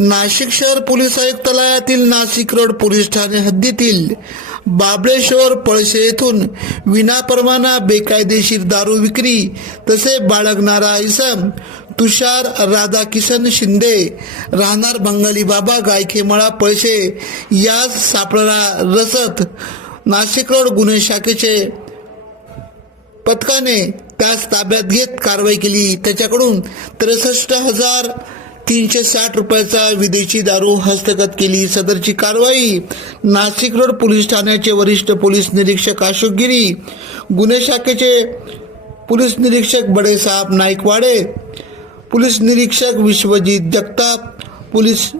नाशिक शहर पोलीस आयुक्तालयातील Nashik road police ठाणे हद्दीतील बाबळेश्वर पळशे येथून विनापरवाना बेकायदेशीर दारू विक्री तसे बाळगणारा इसम तुषार राधाकिशन शिंदे राहणार बंगाली बाबा गायखेमाळा पळशे यास सापडला रसत नाशिक रोड गुन्हे शाखेचे पथकाने त्यास ताब्यात घेत कारवाई केली. त्याच्याकडून त्रेसष्ट हजार तीनशे साठ रुपयाचा विदेशी दारू हस्तगत केली. सदरची कारवाई. नाशिक रोड पोलीस ठाण्याचे वरिष्ठ पोलीस निरीक्षक अशोक गिरी. गुन्हे शाखेचे पोलीस निरीक्षक बडेसाहेब नाईकवाडे. पोलीस निरीक्षक विश्वजित जगताप. पोलीस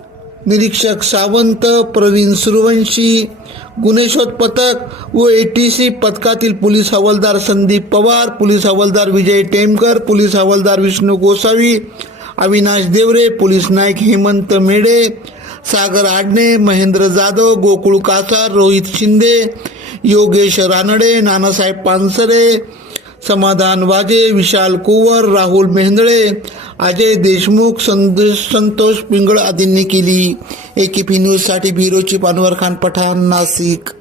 निरीक्षक सावंत प्रवीण सूर्यवंशी गुन्हे शोध पथक व ए टी सी पथकातील पोलीस हवालदार संदीप पवार पोलीस हवालदार विजय टेमकर पोलीस हवालदार विष्णू गोसावी अविनाश देवरे पोलीस नाईक हेमंत मेढे सागर आडणे महेंद्र जाधव गोकुळ कासार रोहित शिंदे योगेश रानडे नानासाहेब पानसरे समाधान वाजे विशाल कुवर राहुल मेहंदळे अजय देशमुख संदेश संतोष पिंगळ आदींनी केली. एकेपी न्यूजसाठी ब्युरोची पानवर खान पठाण नाशिक.